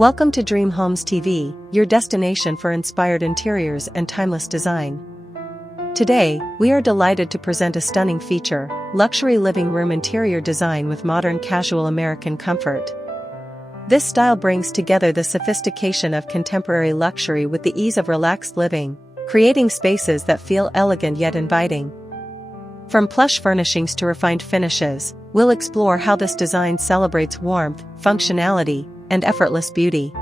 Welcome to Dream Homes TV, your destination for inspired interiors and timeless design. Today, we are delighted to present a stunning feature, luxury living room interior design with modern casual American comfort. This style brings together the sophistication of contemporary luxury with the ease of relaxed living, creating spaces that feel elegant yet inviting. From plush furnishings to refined finishes, we'll explore how this design celebrates warmth, functionality, and effortless beauty.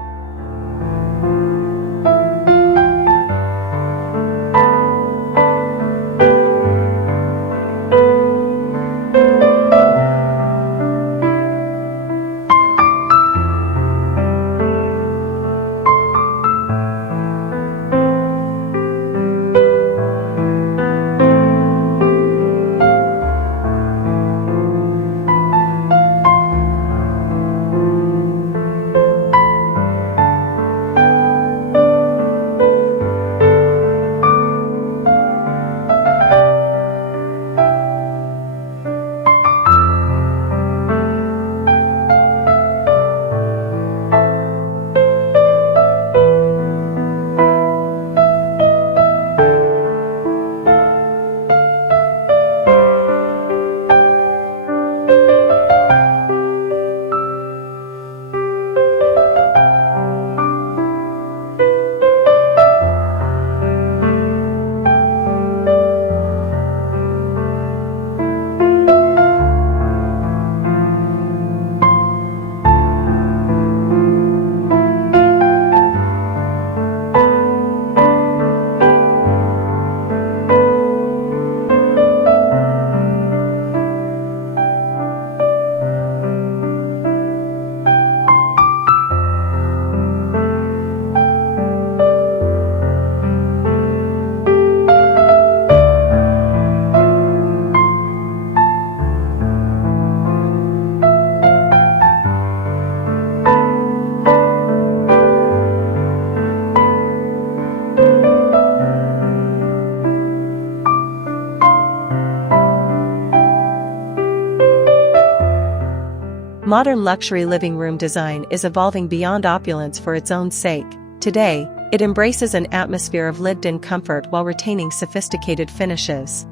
Modern luxury living room design is evolving beyond opulence for its own sake. Today, it embraces an atmosphere of lived-in comfort while retaining sophisticated finishes.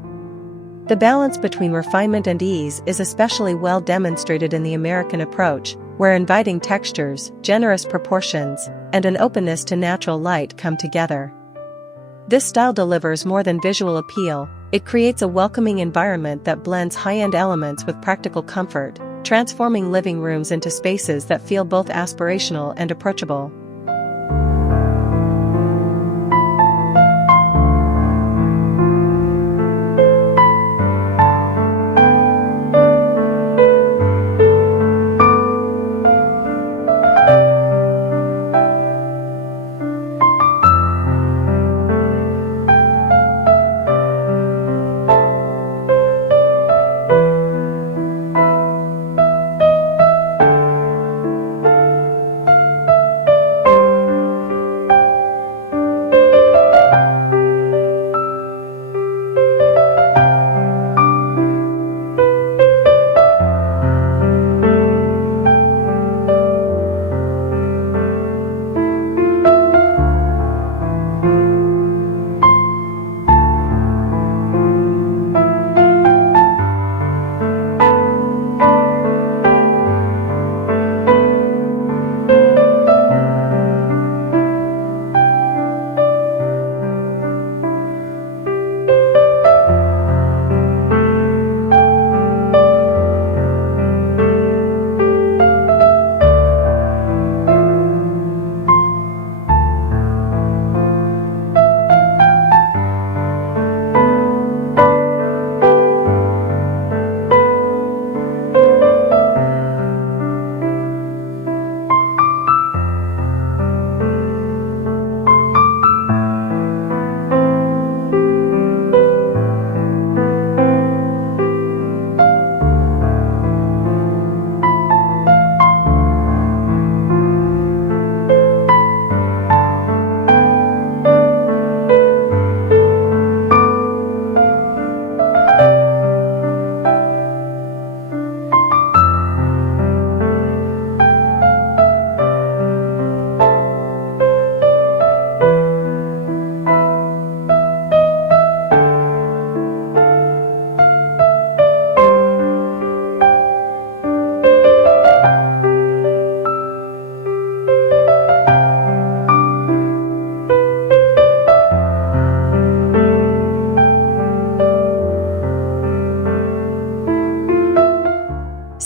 The balance between refinement and ease is especially well demonstrated in the American approach, where inviting textures, generous proportions, and an openness to natural light come together. This style delivers more than visual appeal, it creates a welcoming environment that blends high-end elements with practical comfort, transforming living rooms into spaces that feel both aspirational and approachable.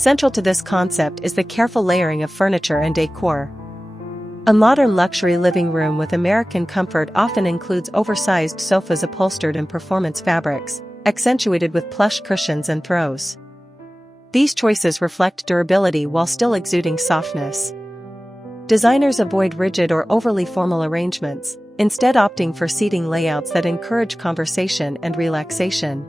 Central to this concept is the careful layering of furniture and decor. A modern luxury living room with American comfort often includes oversized sofas upholstered in performance fabrics, accentuated with plush cushions and throws. These choices reflect durability while still exuding softness. Designers avoid rigid or overly formal arrangements, instead opting for seating layouts that encourage conversation and relaxation.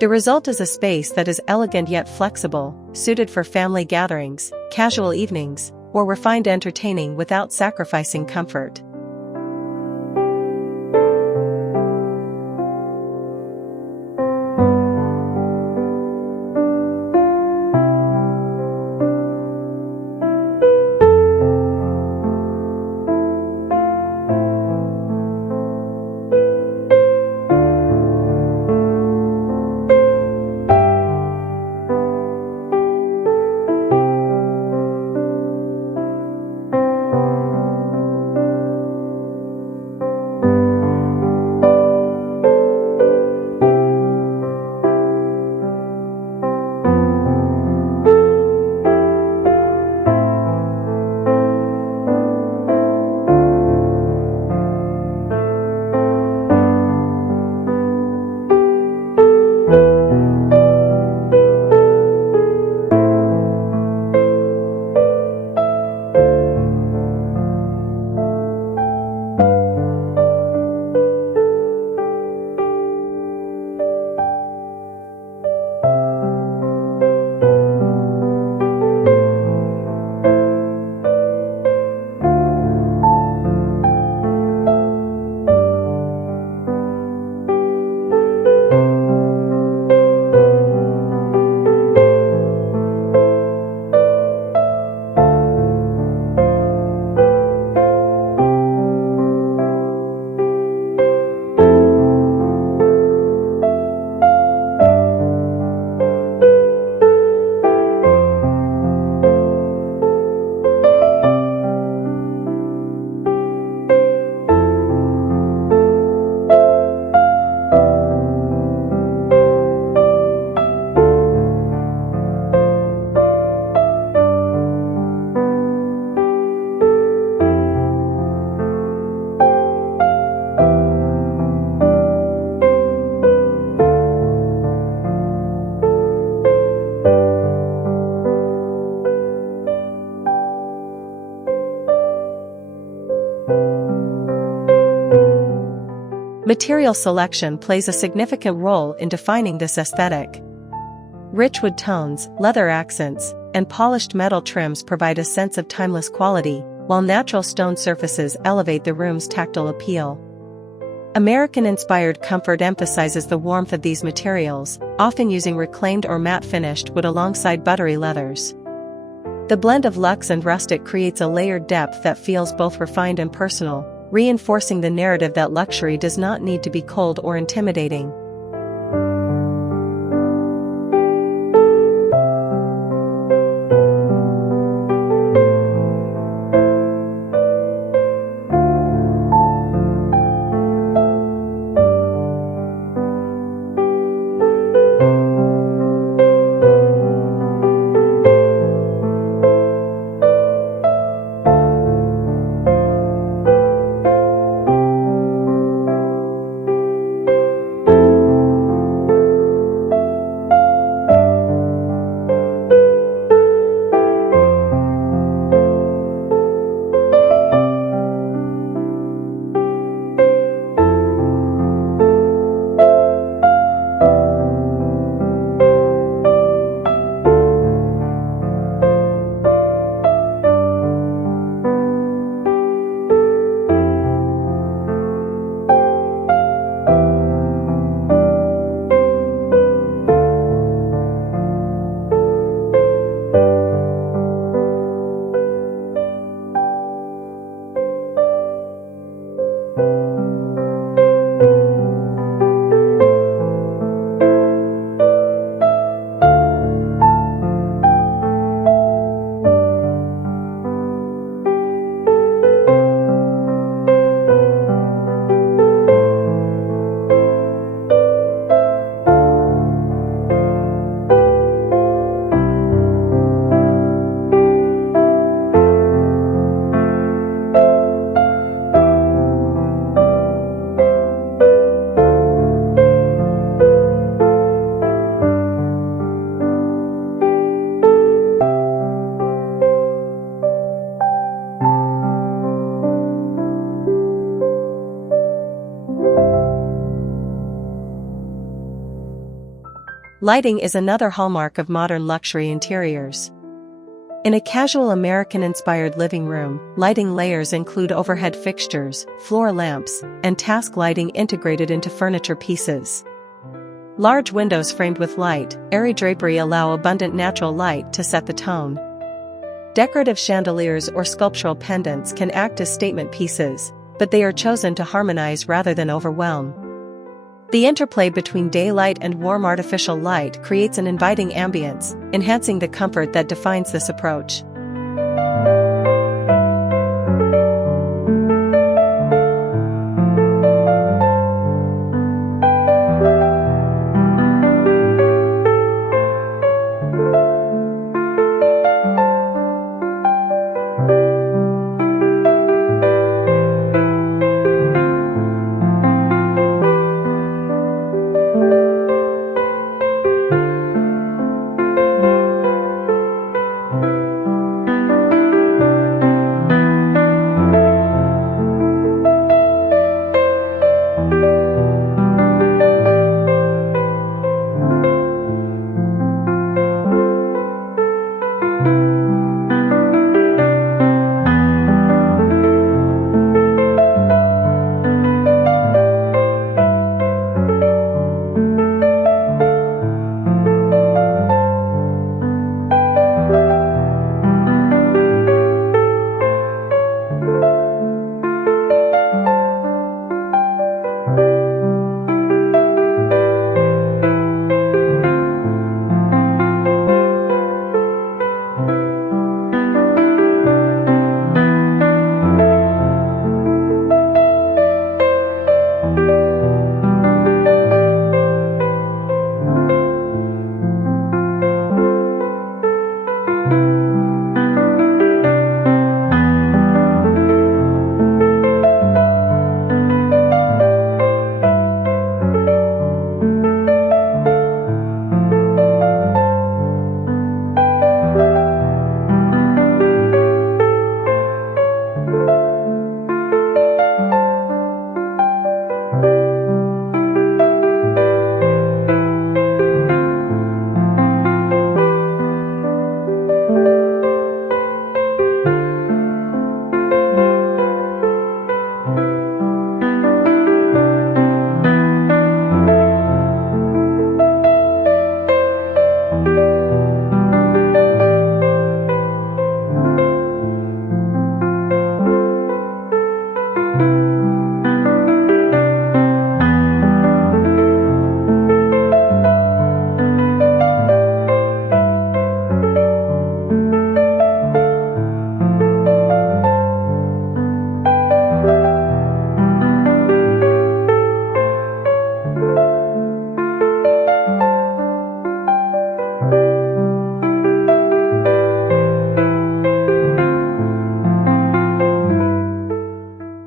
The result is a space that is elegant yet flexible, suited for family gatherings, casual evenings, or refined entertaining without sacrificing comfort. Material selection plays a significant role in defining this aesthetic. Rich wood tones, leather accents, and polished metal trims provide a sense of timeless quality, while natural stone surfaces elevate the room's tactile appeal. American-inspired comfort emphasizes the warmth of these materials, often using reclaimed or matte-finished wood alongside buttery leathers. The blend of luxe and rustic creates a layered depth that feels both refined and personal, reinforcing the narrative that luxury does not need to be cold or intimidating. Lighting is another hallmark of modern luxury interiors. In a casual American-inspired living room, lighting layers include overhead fixtures, floor lamps, and task lighting integrated into furniture pieces. Large windows framed with light, airy drapery allow abundant natural light to set the tone. Decorative chandeliers or sculptural pendants can act as statement pieces, but they are chosen to harmonize rather than overwhelm. The interplay between daylight and warm artificial light creates an inviting ambience, enhancing the comfort that defines this approach.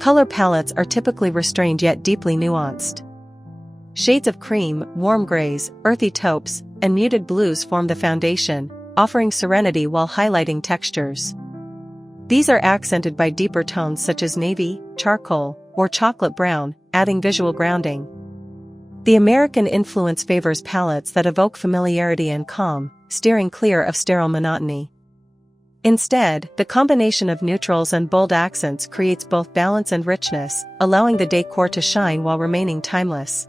Color palettes are typically restrained yet deeply nuanced. Shades of cream, warm grays, earthy taupes, and muted blues form the foundation, offering serenity while highlighting textures. These are accented by deeper tones such as navy, charcoal, or chocolate brown, adding visual grounding. The American influence favors palettes that evoke familiarity and calm, steering clear of sterile monotony. Instead, the combination of neutrals and bold accents creates both balance and richness, allowing the decor to shine while remaining timeless.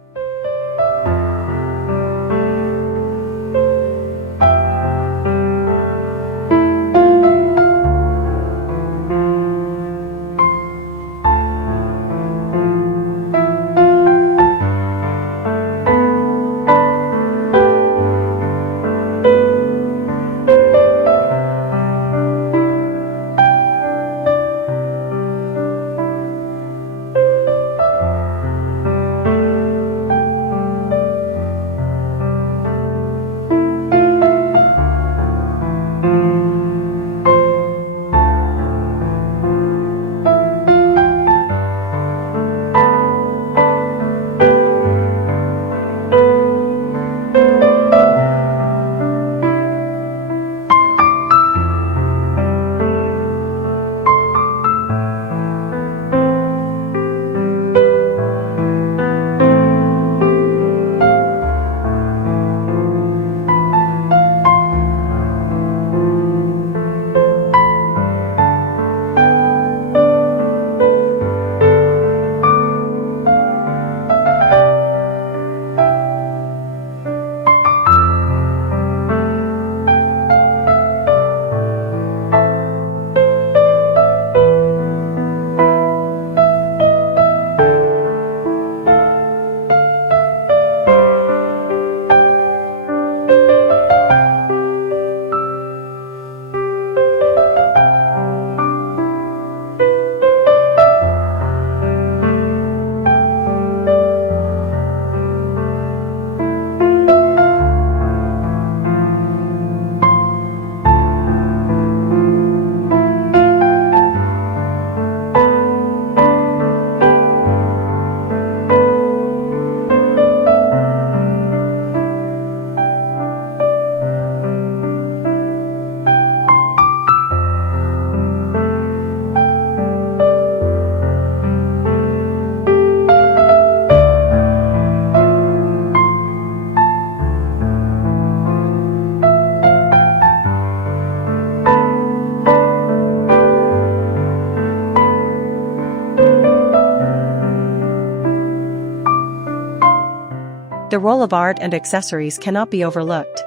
the role of art and accessories cannot be overlooked.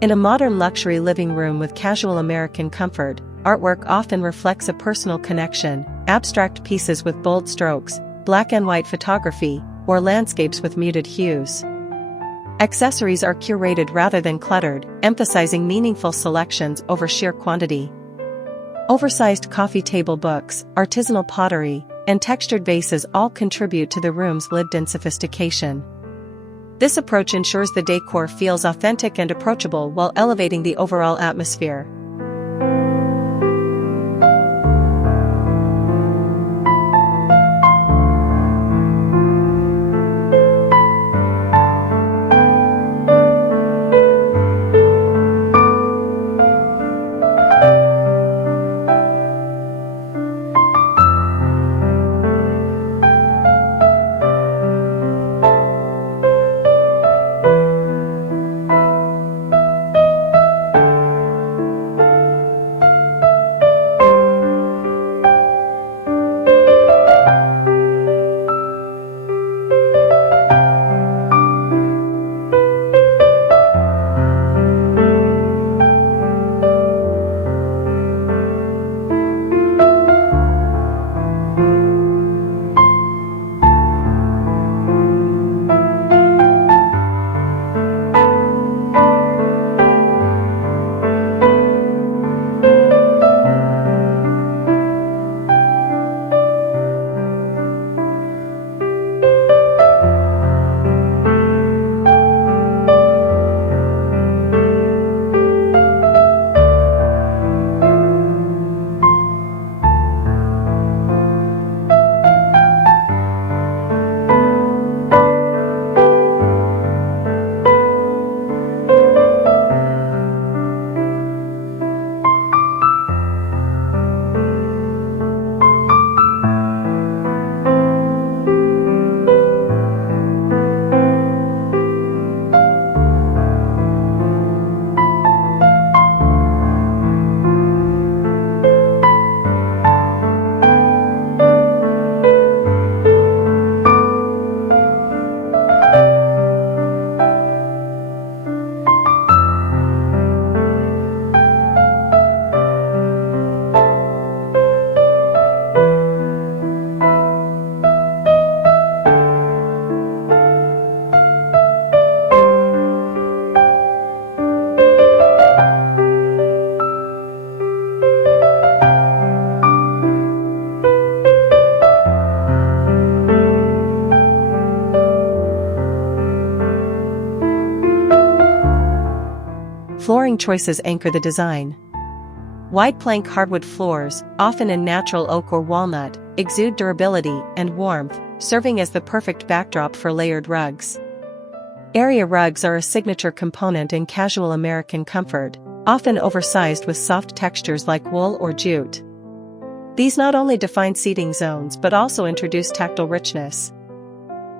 In a modern luxury living room with casual American comfort, artwork often reflects a personal connection, abstract pieces with bold strokes, black and white photography, or landscapes with muted hues. Accessories are curated rather than cluttered, emphasizing meaningful selections over sheer quantity. Oversized coffee table books, artisanal pottery, and textured vases all contribute to the room's lived-in sophistication. This approach ensures the decor feels authentic and approachable while elevating the overall atmosphere. Flooring choices anchor the design. Wide plank hardwood floors, often in natural oak or walnut, exude durability and warmth, serving as the perfect backdrop for layered rugs. Area rugs are a signature component in casual American comfort, often oversized with soft textures like wool or jute. These not only define seating zones but also introduce tactile richness.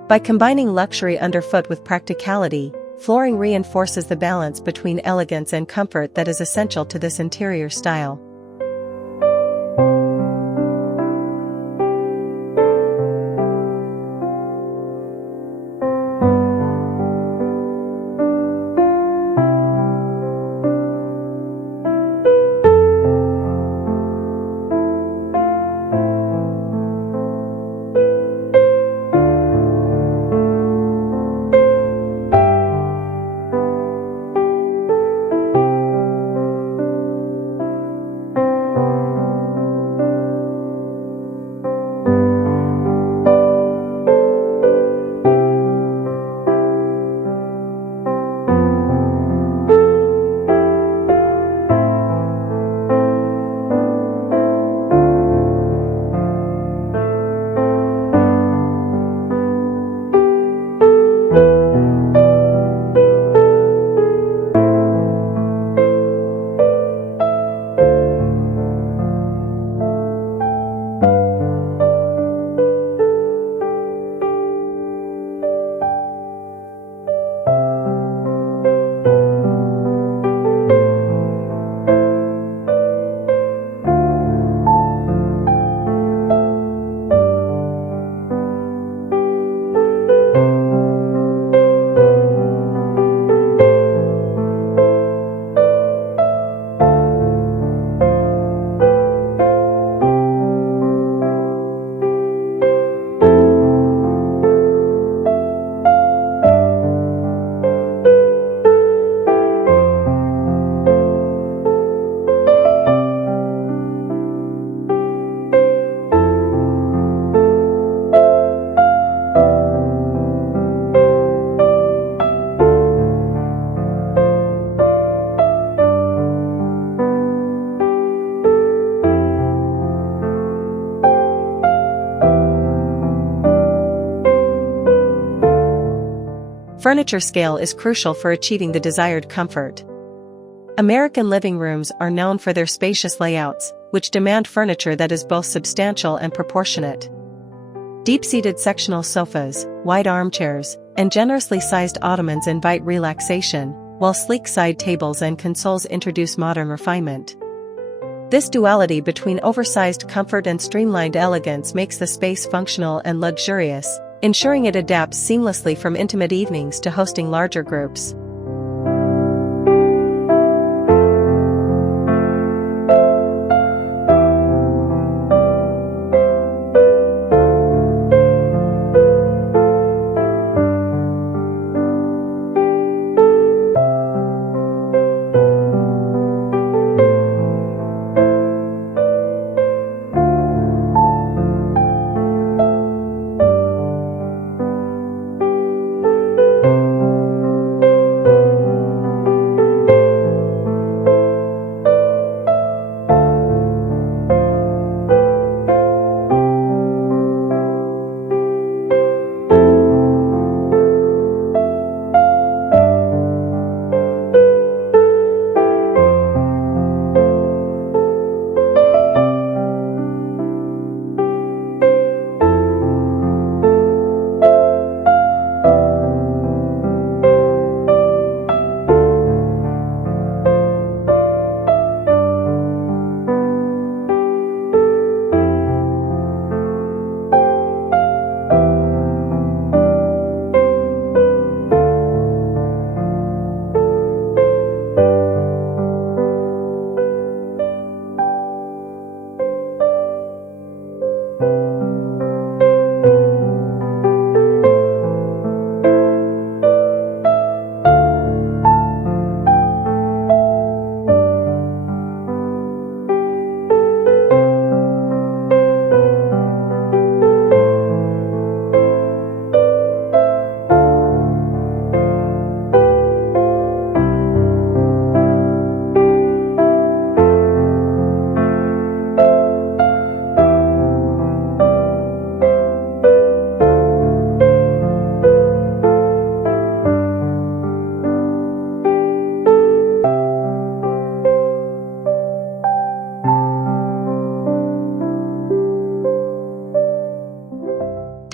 By combining luxury underfoot with practicality, flooring reinforces the balance between elegance and comfort that is essential to this interior style. Furniture scale is crucial for achieving the desired comfort. American living rooms are known for their spacious layouts, which demand furniture that is both substantial and proportionate. Deep-seated sectional sofas, wide armchairs, and generously sized ottomans invite relaxation, while sleek side tables and consoles introduce modern refinement. This duality between oversized comfort and streamlined elegance makes the space functional and luxurious, ensuring it adapts seamlessly from intimate evenings to hosting larger groups.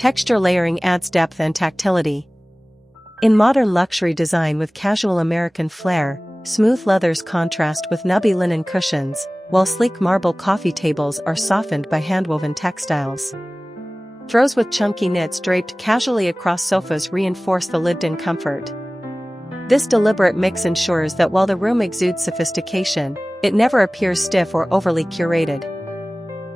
Texture layering adds depth and tactility. In modern luxury design with casual American flair, smooth leathers contrast with nubby linen cushions, while sleek marble coffee tables are softened by handwoven textiles. Throws with chunky knits draped casually across sofas reinforce the lived-in comfort. This deliberate mix ensures that while the room exudes sophistication, it never appears stiff or overly curated.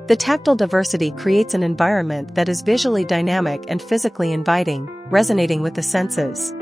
The tactile diversity creates an environment that is visually dynamic and physically inviting, resonating with the senses.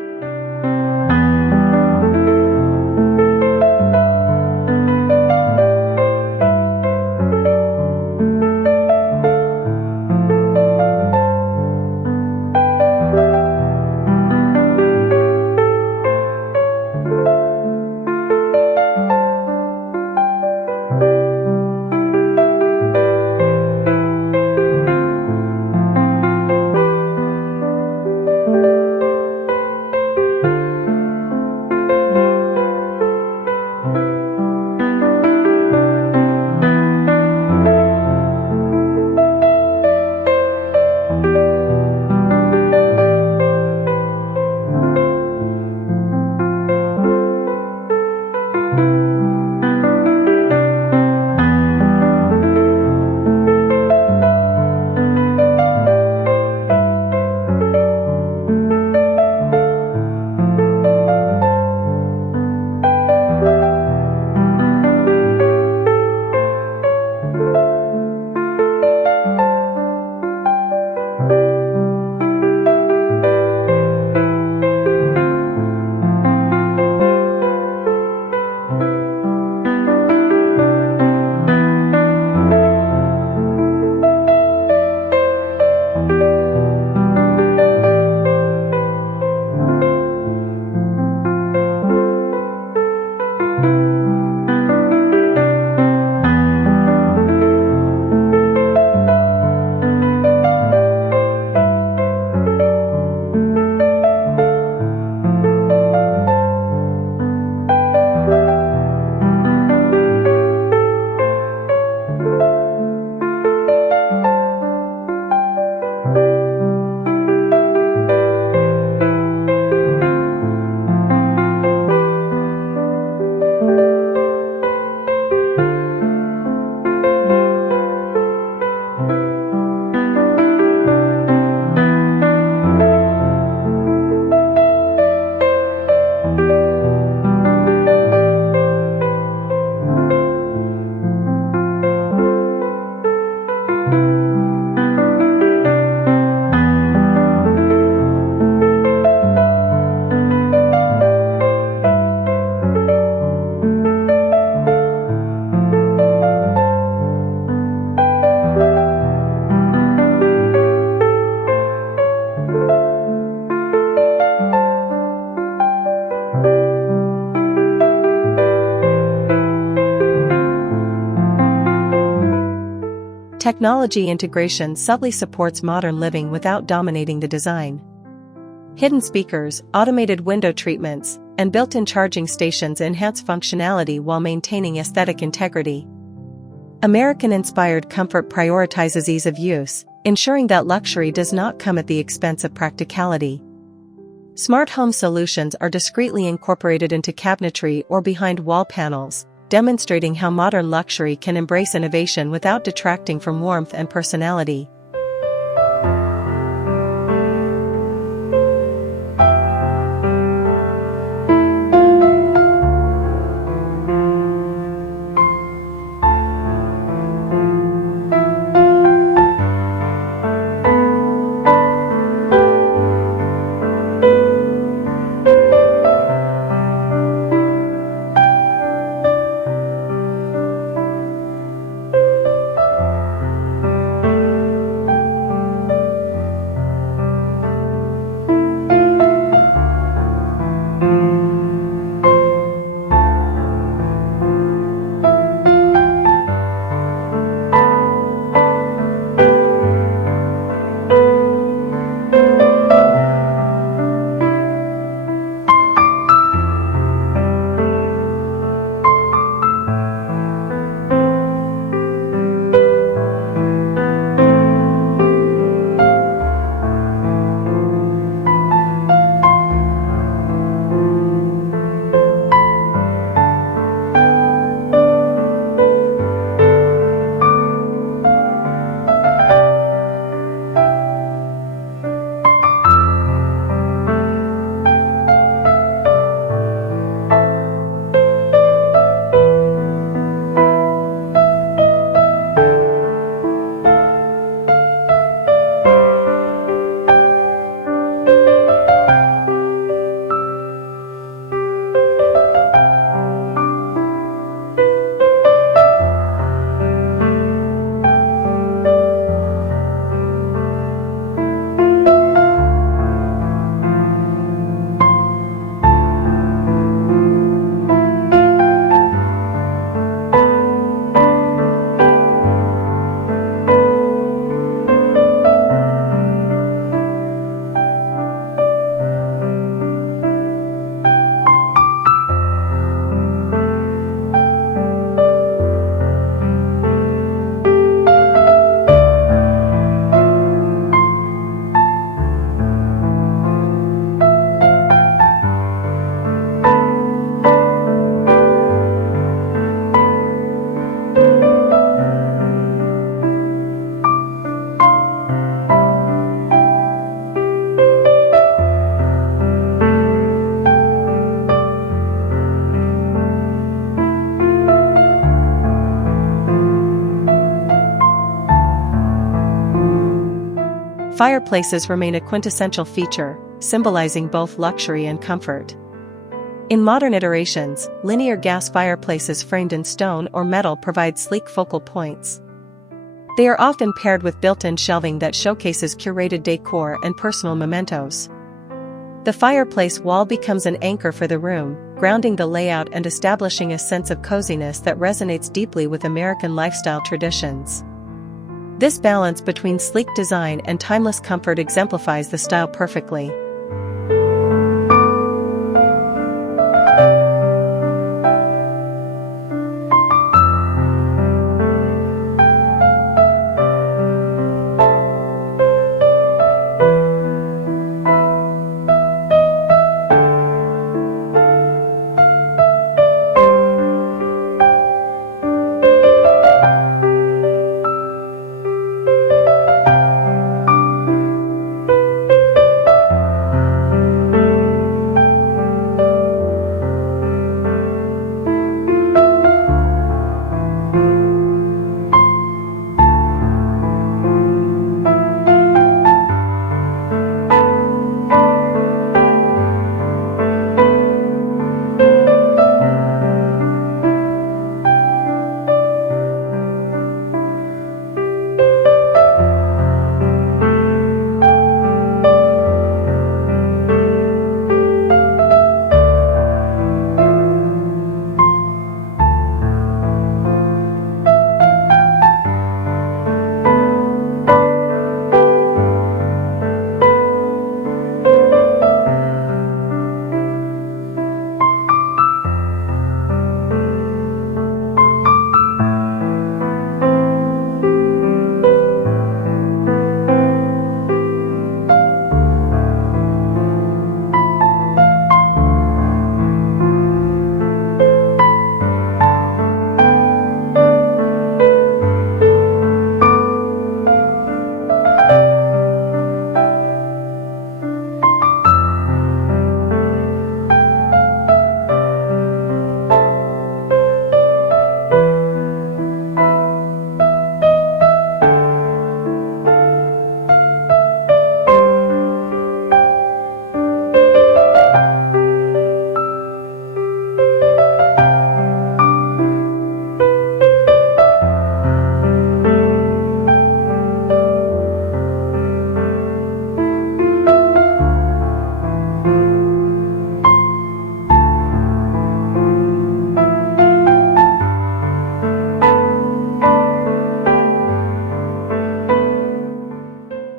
Technology integration subtly supports modern living without dominating the design. Hidden speakers, automated window treatments, and built-in charging stations enhance functionality while maintaining aesthetic integrity. American-inspired comfort prioritizes ease of use, ensuring that luxury does not come at the expense of practicality. Smart home solutions are discreetly incorporated into cabinetry or behind wall panels, demonstrating how modern luxury can embrace innovation without detracting from warmth and personality. Fireplaces remain a quintessential feature, symbolizing both luxury and comfort. In modern iterations, linear gas fireplaces framed in stone or metal provide sleek focal points. They are often paired with built-in shelving that showcases curated decor and personal mementos. The fireplace wall becomes an anchor for the room, grounding the layout and establishing a sense of coziness that resonates deeply with American lifestyle traditions. This balance between sleek design and timeless comfort exemplifies the style perfectly.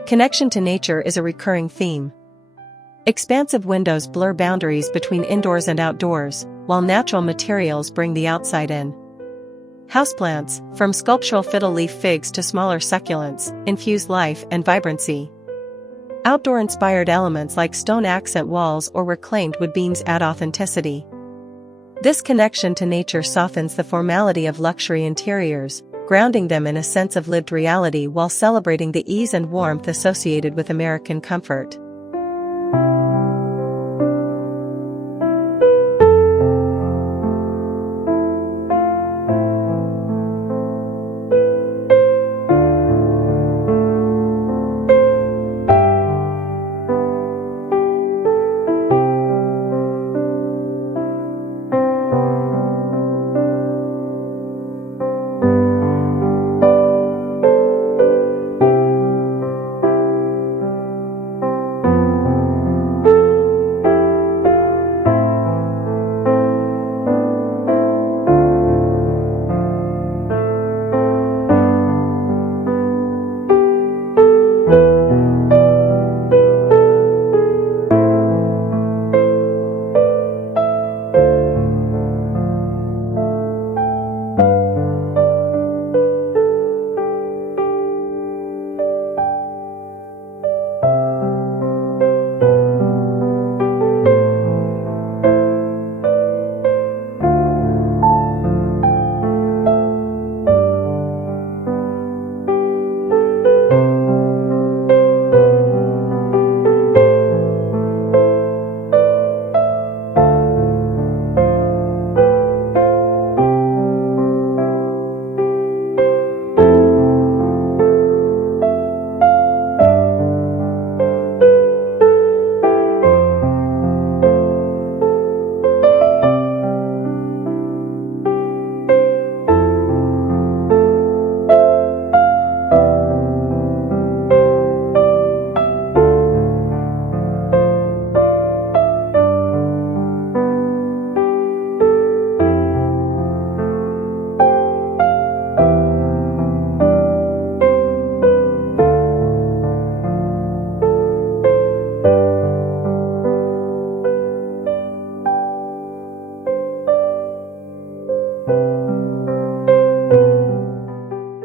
Connection to nature is a recurring theme. Expansive windows blur boundaries between indoors and outdoors, while natural materials bring the outside in. Houseplants, from sculptural fiddle leaf figs to smaller succulents, infuse life and vibrancy. Outdoor-inspired elements like stone accent walls or reclaimed wood beams add authenticity. This connection to nature softens the formality of luxury interiors, grounding them in a sense of lived reality while celebrating the ease and warmth associated with American comfort.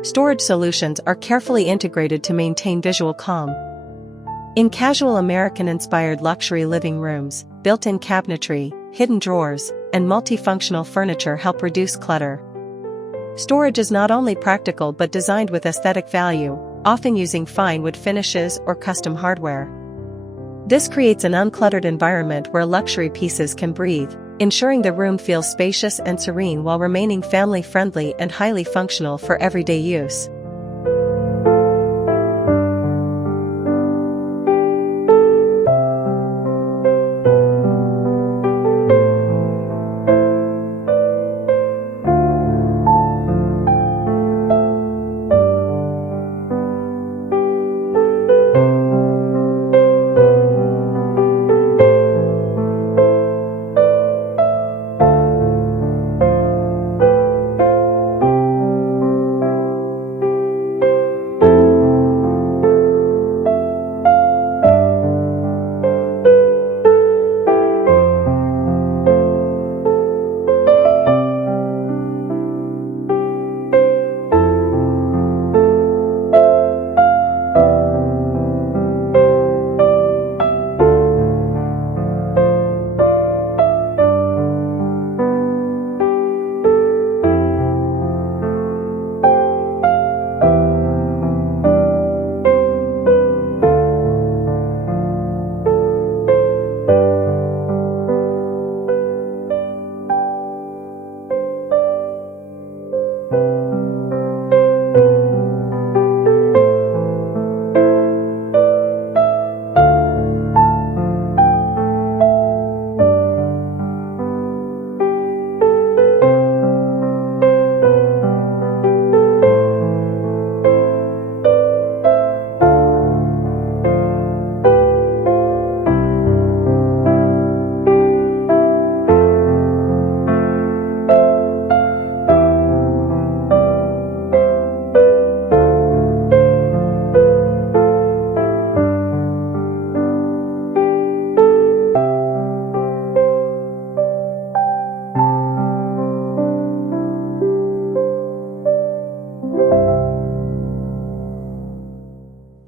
Storage solutions are carefully integrated to maintain visual calm. In casual American-inspired luxury living rooms, built-in cabinetry, hidden drawers, and multifunctional furniture help reduce clutter. Storage is not only practical but designed with aesthetic value, often using fine wood finishes or custom hardware. This creates an uncluttered environment where luxury pieces can breathe, ensuring the room feels spacious and serene while remaining family-friendly and highly functional for everyday use.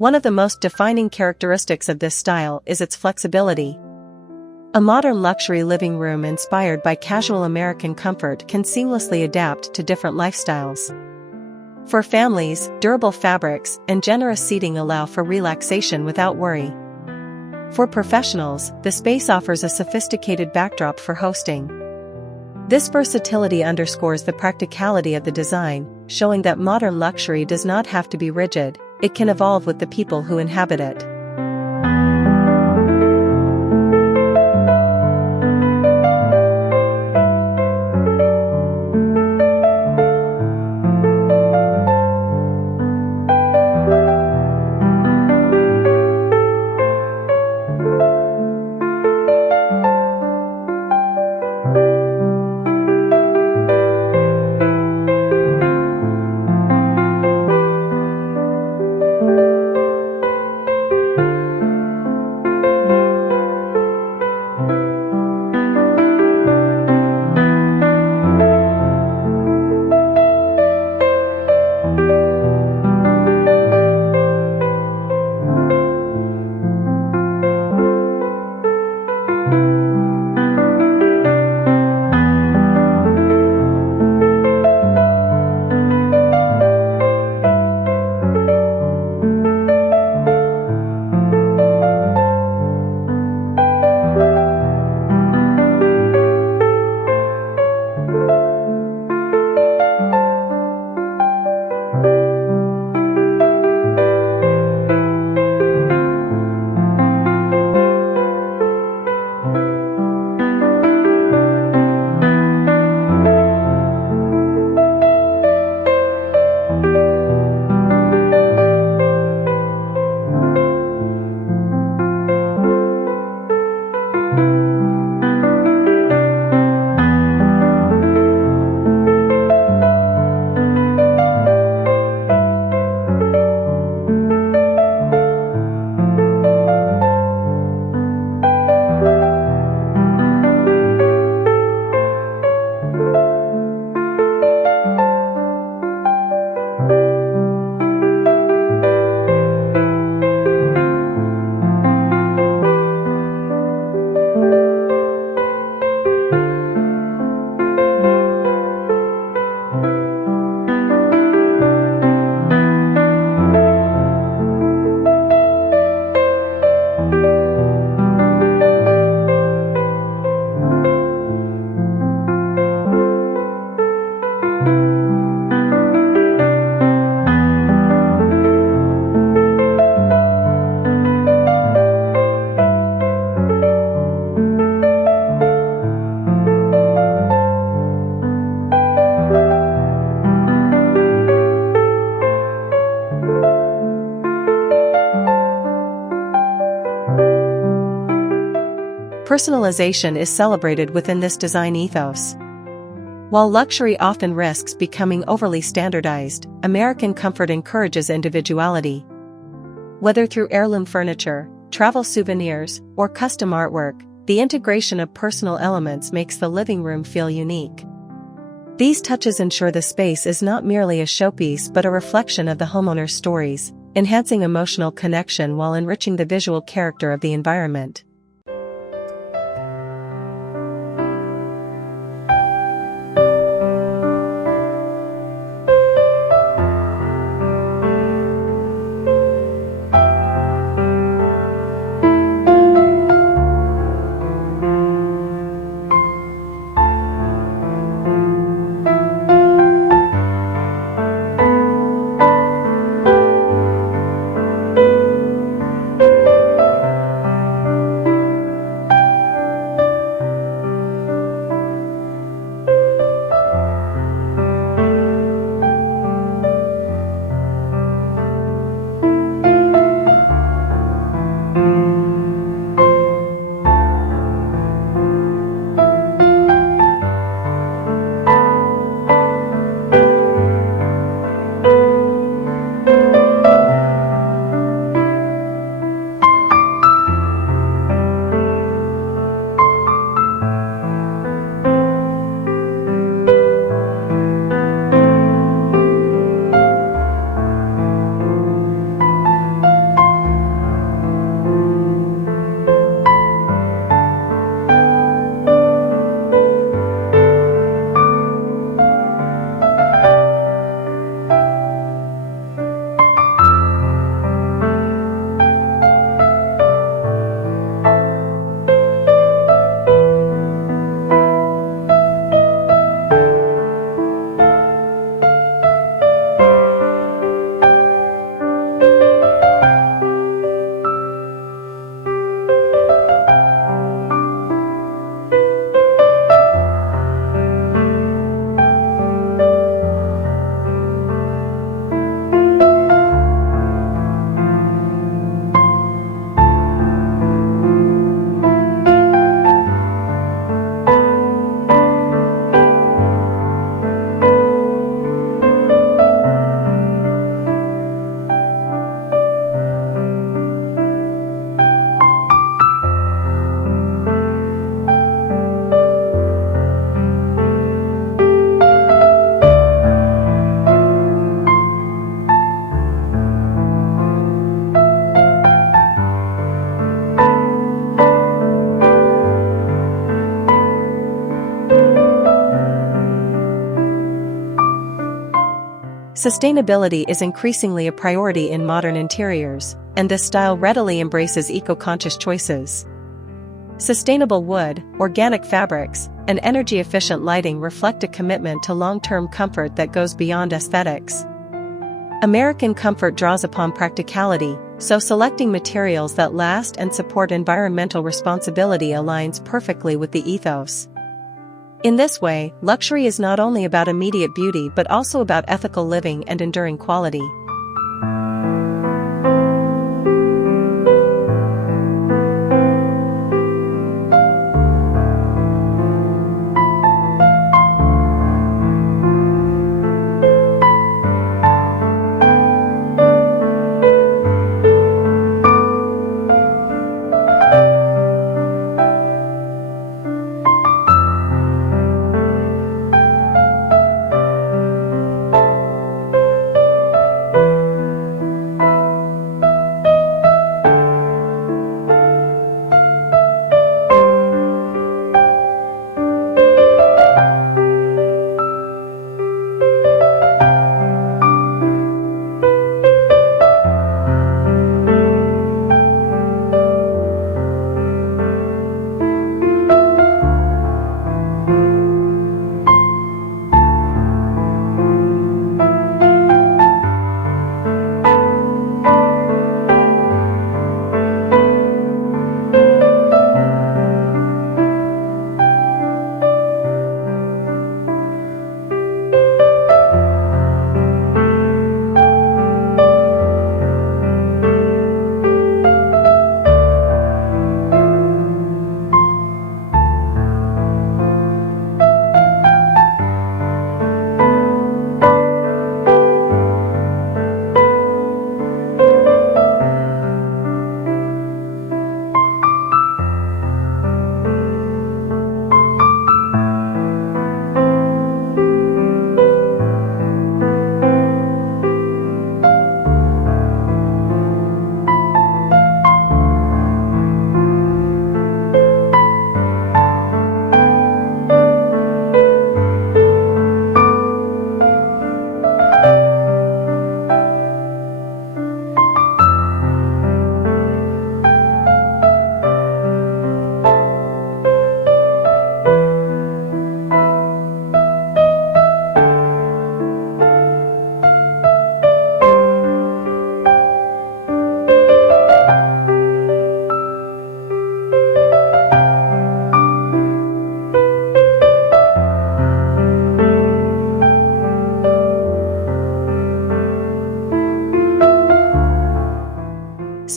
One of the most defining characteristics of this style is its flexibility. A modern luxury living room inspired by casual American comfort can seamlessly adapt to different lifestyles. For families, durable fabrics and generous seating allow for relaxation without worry. For professionals, the space offers a sophisticated backdrop for hosting. This versatility underscores the practicality of the design, showing that modern luxury does not have to be rigid, it can evolve with the people who inhabit it. Personalization is celebrated within this design ethos. While luxury often risks becoming overly standardized, American comfort encourages individuality. Whether through heirloom furniture, travel souvenirs, or custom artwork, the integration of personal elements makes the living room feel unique. These touches ensure the space is not merely a showpiece but a reflection of the homeowner's stories, enhancing emotional connection while enriching the visual character of the environment. Sustainability is increasingly a priority in modern interiors, and this style readily embraces eco-conscious choices. Sustainable wood, organic fabrics, and energy-efficient lighting reflect a commitment to long-term comfort that goes beyond aesthetics. American comfort draws upon practicality, so selecting materials that last and support environmental responsibility aligns perfectly with the ethos. In this way, luxury is not only about immediate beauty but also about ethical living and enduring quality.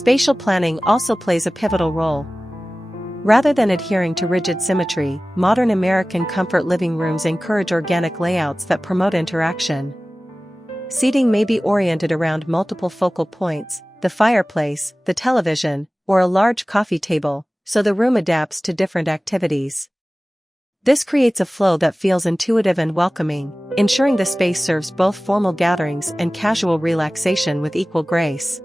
Spatial planning also plays a pivotal role. Rather than adhering to rigid symmetry, modern American comfort living rooms encourage organic layouts that promote interaction. Seating may be oriented around multiple focal points, the fireplace, the television, or a large coffee table, so the room adapts to different activities. This creates a flow that feels intuitive and welcoming, ensuring the space serves both formal gatherings and casual relaxation with equal grace.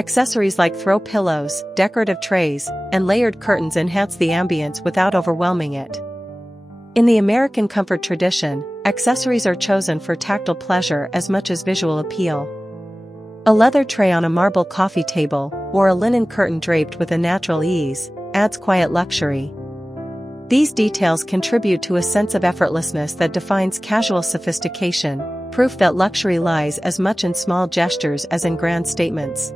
Accessories like throw pillows, decorative trays, and layered curtains enhance the ambience without overwhelming it. In the American comfort tradition, accessories are chosen for tactile pleasure as much as visual appeal. A leather tray on a marble coffee table, or a linen curtain draped with a natural ease, adds quiet luxury. These details contribute to a sense of effortlessness that defines casual sophistication, proof that luxury lies as much in small gestures as in grand statements.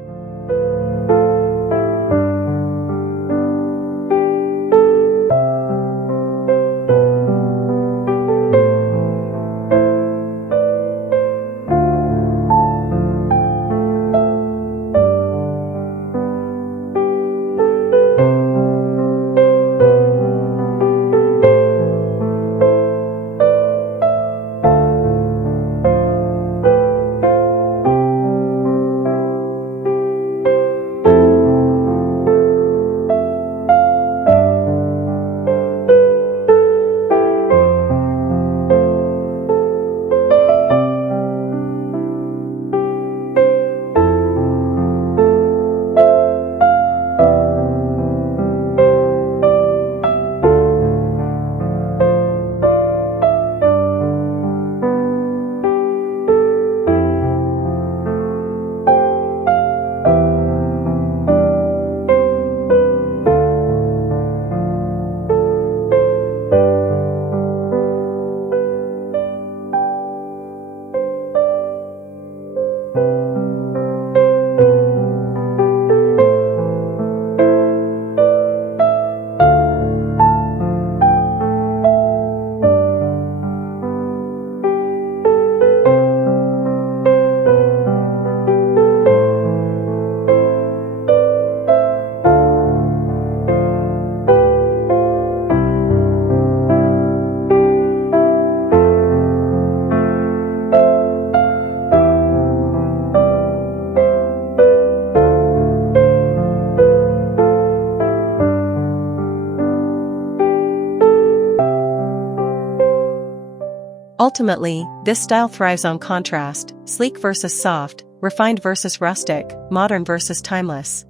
Ultimately, this style thrives on contrast, sleek versus soft, refined versus rustic, modern versus timeless.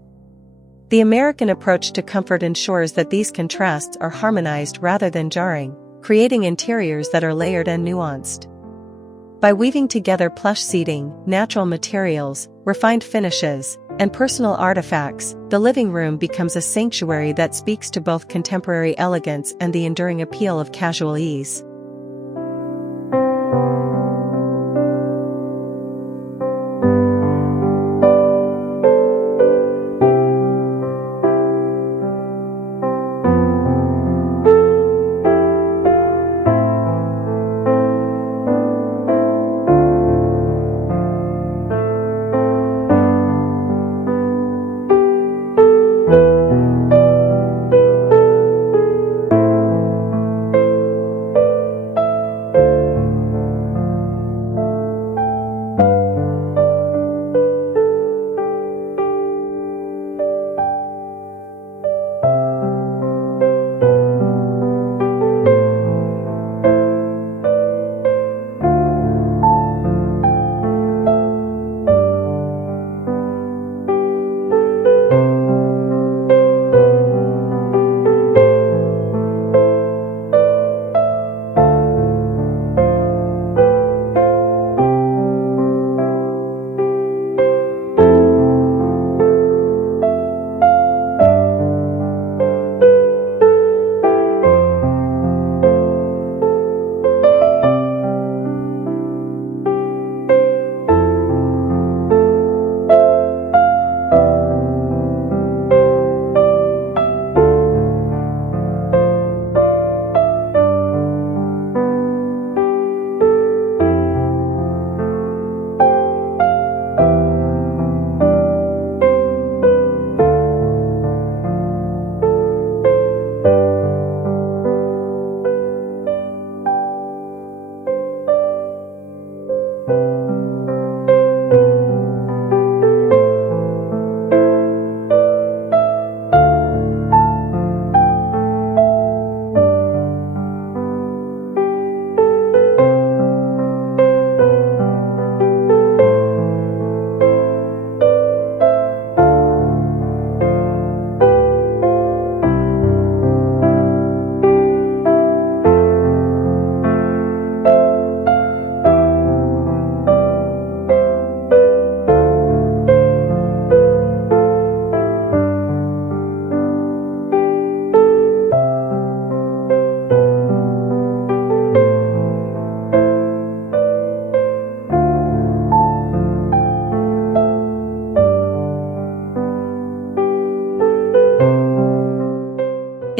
The American approach to comfort ensures that these contrasts are harmonized rather than jarring, creating interiors that are layered and nuanced. By weaving together plush seating, natural materials, refined finishes, and personal artifacts, the living room becomes a sanctuary that speaks to both contemporary elegance and the enduring appeal of casual ease.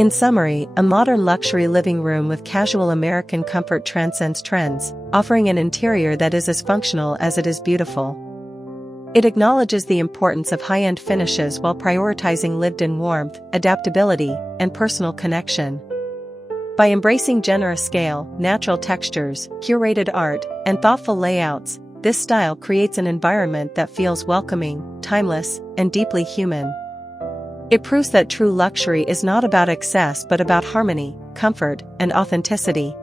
In summary, a modern luxury living room with casual American comfort transcends trends, offering an interior that is as functional as it is beautiful. It acknowledges the importance of high-end finishes while prioritizing lived-in warmth, adaptability, and personal connection. By embracing generous scale, natural textures, curated art, and thoughtful layouts, this style creates an environment that feels welcoming, timeless, and deeply human. It proves that true luxury is not about excess but about harmony, comfort, and authenticity.